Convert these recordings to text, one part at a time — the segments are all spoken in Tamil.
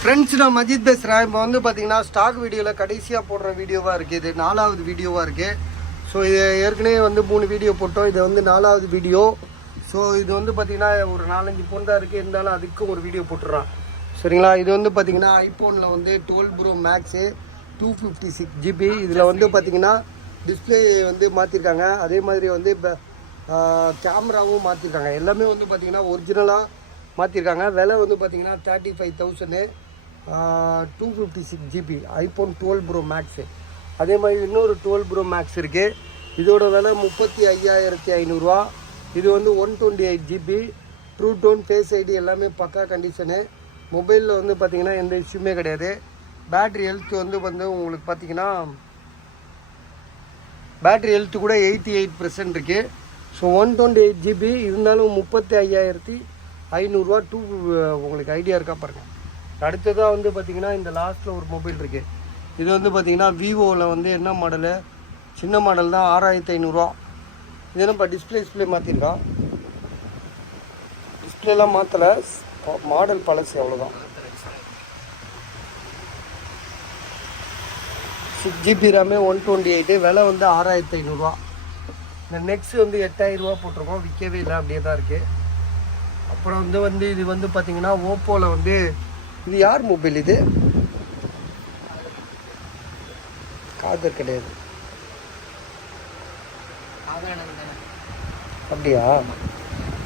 ஃப்ரெண்ட்ஸ், நான் மஜித் பேசுகிறேன். இப்போ வந்து பார்த்தீங்கன்னா ஸ்டாக் வீடியோவில் கடைசியாக போடுற வீடியோவாக இருக்குது. இது 4வது வீடியோவாக இருக்குது. ஸோ இது ஏற்கனவே வந்து 3 வீடியோ போட்டோம். இது வந்து 4வது வீடியோ. ஸோ இது வந்து பார்த்தீங்கன்னா ஒரு 4-5 ஃபோன் தான் இருக்குது. இருந்தாலும் அதுக்கும் ஒரு வீடியோ போட்டுடுறான். சரிங்களா? இது வந்து பார்த்தீங்கன்னா ஐஃபோனில் வந்து 12 ப்ரோ மேக்ஸு 256 GB. இதில் வந்து பார்த்தீங்கன்னா டிஸ்பிளே வந்து மாற்றிருக்காங்க. அதே மாதிரி வந்து இப்போ கேமராவும் மாற்றிருக்காங்க. எல்லாமே வந்து பார்த்திங்கன்னா ஒரிஜினலாக மாற்றிருக்காங்க. விலை வந்து பார்த்திங்கன்னா 35,000 256 GB ஐஃபோன் 12 ப்ரோ மேக்ஸு. அதே மாதிரி இன்னொரு 12 ப்ரோ மேக்ஸ் இருக்குது. இதோட விலை 35,500. இது வந்து 128 GB true tone, face ID எல்லாமே பக்கா கண்டிஷனு. மொபைலில் வந்து பார்த்திங்கன்னா எந்த இஷ்யூமே கிடையாது. பேட்ரி ஹெல்த் வந்து உங்களுக்கு பார்த்திங்கன்னா பேட்ரி ஹெல்த்து கூட 88% இருக்குது. ஸோ 128 GB இருந்தாலும் 35,500 உங்களுக்கு ஐடியா இருக்கா பாருங்கள். அடுத்ததாக வந்து பார்த்திங்கன்னா இந்த லாஸ்ட்டில் ஒரு மொபைல் இருக்குது. இது வந்து பார்த்திங்கன்னா விவோவில் வந்து என்ன மாடலு, சின்ன மாடல் தான், 6,500. இது என்னப்பா டிஸ்பிளே மாற்றிருக்கான். டிஸ்பிளேலாம் மாற்றலை, மாடல் பழசு அவ்வளோதான். 6 GB ரேமு 128. விலை வந்து 6,500. இந்த நெக்ஸ்ட் வந்து 8,000 போட்டிருக்கோம். விற்கவே இல்லை, அப்படியே தான் இருக்குது. அப்புறம் வந்து இது வந்து பார்த்திங்கன்னா ஓப்போவில் வந்து இது யார் மொபைல்? இது காதர் கிடையாது, அப்படியா?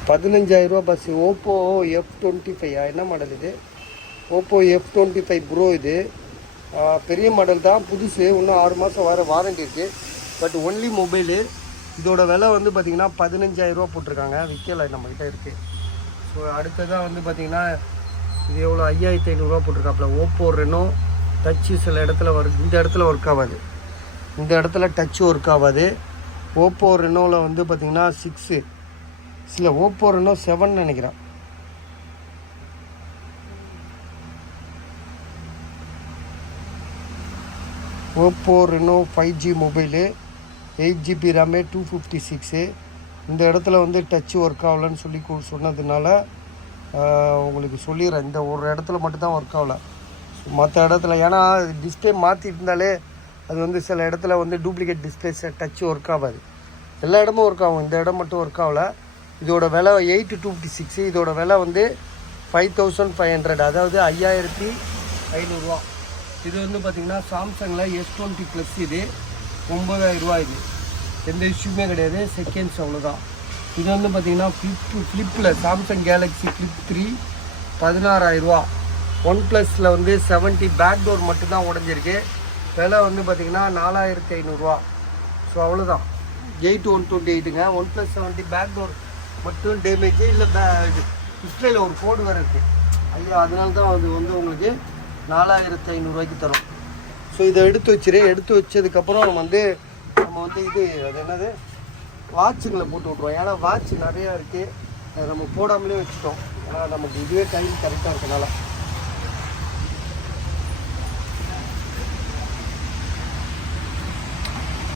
15,000 பஸ். Oppo F25. என்ன மாடல் இது? Oppo F25 bro. இது பெரிய மாடல் தான், புதுசு. இன்னும் 6 மாதம் வர வாரண்டி இருக்குது. But only mobile. இதோட விலை வந்து பார்த்திங்கன்னா 15,000 போட்டிருக்காங்க. விற்கலை, நம்மக்கிட்ட இருக்குது. ஸோ அடுத்ததாக வந்து பார்த்திங்கன்னா இது எவ்வளோ, 5,500 போட்டிருக்காப்புல. ஓப்போ ரெனோ டச்சு சில இடத்துல இந்த இடத்துல ஒர்க் ஆகாது. இந்த இடத்துல டச்சு ஒர்க் ஆகாது. ஓப்போ ரெனோவில் வந்து பார்த்திங்கன்னா 6 சில ஓப்போ ரெனோ 7 நினைக்கிறேன். Oppo Reno 5G mobile 8 GB RAM 256. இந்த இடத்துல வந்து டச்சு ஒர்க் ஆகலன்னு சொல்லி சொன்னதுனால உங்களுக்கு சொல்லிடுறேன். இந்த ஒரு இடத்துல மட்டும்தான் ஒர்க் ஆகலை. மற்ற இடத்துல ஏன்னா டிஸ்பிளே மாற்றிட்டு இருந்தாலே அது வந்து சில இடத்துல வந்து டூப்ளிகேட் டிஸ்பிளேஸ் டச்சு ஒர்க் ஆகாது. எல்லா இடமும் ஒர்க் ஆகும், இந்த இடம் மட்டும் ஒர்க் ஆகலை. இதோட விலை 8,256. இதோட விலை வந்து 5,500, அதாவது 5,500. இது வந்து பார்த்திங்கன்னா சாம்சங்கில் S20 ப்ளஸ். இது 9,000. இது எந்த இஷ்யூமே கிடையாது, செகண்ட்ஸ் அவ்வளோதான். இது வந்து பார்த்திங்கன்னா ஃப்ளிப்பில் சாம்சங் கேலக்ஸி ஃப்ளிப் 3 16,000. OnePlusல வந்து 70 பேக் டோர் மட்டும்தான் உடஞ்சிருக்கு. விலை வந்து பார்த்திங்கன்னா 4,500. ஸோ அவ்வளோதான். 8,128ங்க. OnePlus 70 பேக் டோர் மட்டும் டேமேஜ் இல்லை. டிஸ்பிளேல ஒரு கோடு வேறு இருக்குது. ஐயா, அதனால தான் அது வந்து உங்களுக்கு 4,500 தரும். ஸோ இதை எடுத்து வச்சதுக்கப்புறம் நம்ம வந்து இது அது என்னது வாட்சுங்களை போட்டு விட்ருவோம். ஏன்னா வாட்ச் நிறையா இருக்குது, நம்ம போடாமலே வச்சுட்டோம். ஏன்னா நமக்கு இதுவே டைம் கரெக்டாக இருக்கனால